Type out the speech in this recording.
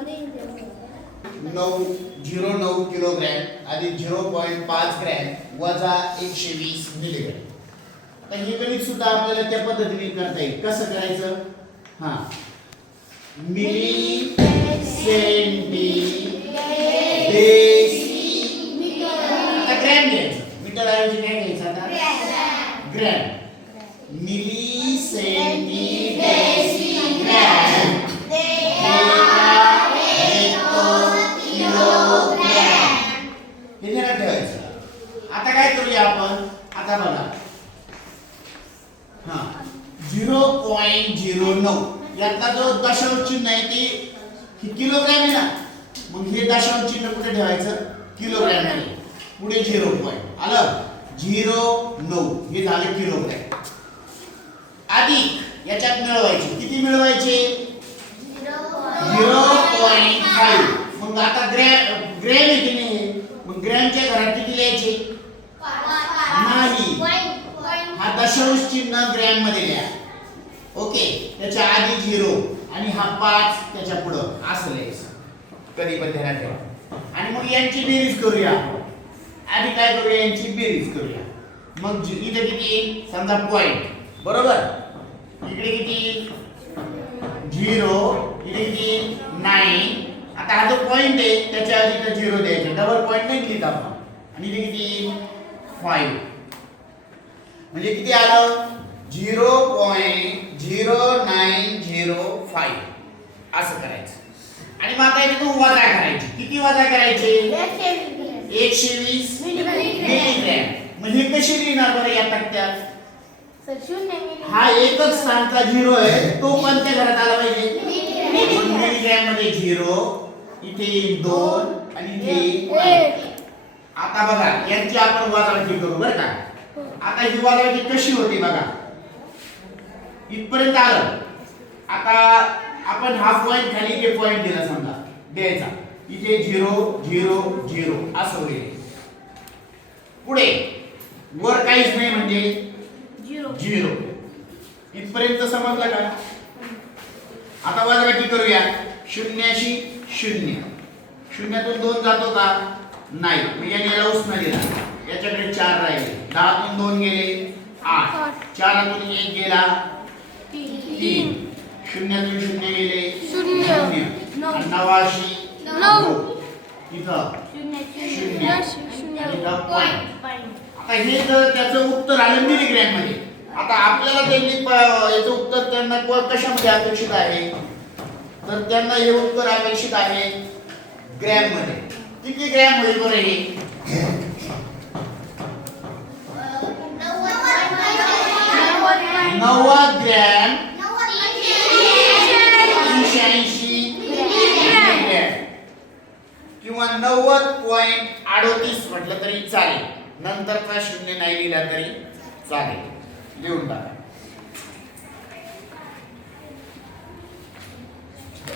0.9 kilogram अधिक 0.5 gram वजा 120 milligram. तर हे गणित सुद्धा आपल्याला त्या पद्धतीने करता येईल. कसं करायचं? हा, मिली सेंटी डेसी आता ग्रॅम घ्यायचं. मीटर ऐवजी काय घ्यायचं आता? Gram. Milli centi deci gram हे ध्यानात ठेवायचं. आता काय करूया आपण? आता बघा, हा 0.09 यातला जो दशांश चिन्ह आहे ते किलोग्रॅम आहे ना, मग हे दशांश चिन्ह कुठे ठेवायचं? किलोग्रॅम मध्ये. पुढे 0 पॉइंट आलं, 0.9 हे झाले किलोग्रॅम. अधिक याच्यात मिळवायचे. किती मिळवायचे? 0.5. मग आता ग्रॅम आहे की नाही, मग ग्रॅमच्या घरात किती लिहायचे? नाही, हा दशांश चिन्ह ग्रॅम मध्ये लिहा. ओके, त्याच्या आधी 0 आणि हा 5 त्याच्या पुढं असं लिहायचं. कधी पण ध्यानात ठेवा. आणि मग यांची बेरीज करूया. आधी काय करूया? यांची बेरीज करूया. मग इथे किती येईल? समजा पॉइंट, बरोबर. इकडे किती? 0, इकडे किती? 9. आता हा जो पॉइंट आहे त्याच्या आधी इथे 0 द्यायचे. डबल पॉइंट नाही लिहित आपण. आणि इथे किती? 5. म्हणजे किती आलं? 0.0905 असं करायचं. आणि मग आता इथे वजा करायची. किती वजा करायचे? 120 मिलीग्रॅम. म्हणजे कशी लिहिणार बरं या तक्त्यात? हा एकच स्थानचा 0 आहे, तो कोणत्या घरात आला पाहिजे? मिलीग्रॅम मध्ये 0, इथे 2 आणि इथे 1. आता बघा, यांची आपण वजाबाकी करू बरं का. आता ही वजाबाकी कशी होती बघा. इथपर्यंत आलं. आता आपण हा पॉइंट खाली इथे पॉइंट दिला समजा द्यायचा. इथे 0 0 0 असं होईल. पुढे वर काहीच नाही म्हणजे 0. इथपर्यंत समजलं का? आता वजाबाकी करूया. 0 शी 0. 0तून 2 जातो का? नाही. मग याने याला उसना दिला. याच्याकडे 4 राहिले. 10 तून 2 गेले 8. 4 तून 1 गेला 3. 0 तून 0 गेले 0. 89 9. इथं 0 पॉइंट. आता हे जर त्याचं उत्तर आलं मिलीग्रॅम मध्ये. आता आपल्याला त्यांनी याचं उत्तर त्यांना कशामध्ये अपेक्षित आहे? तर त्यांना हे उत्तर अपेक्षित आहे ग्रॅम मध्ये. किती ग्रॅम होईल बरं हे? 90 ग्रॅम 380 मिलीग्रॅम किंवा 90.38 म्हटलं तरी चालेल. नंतरचा 0 नाही लिहिला तरी चालेल. लिहून टाका.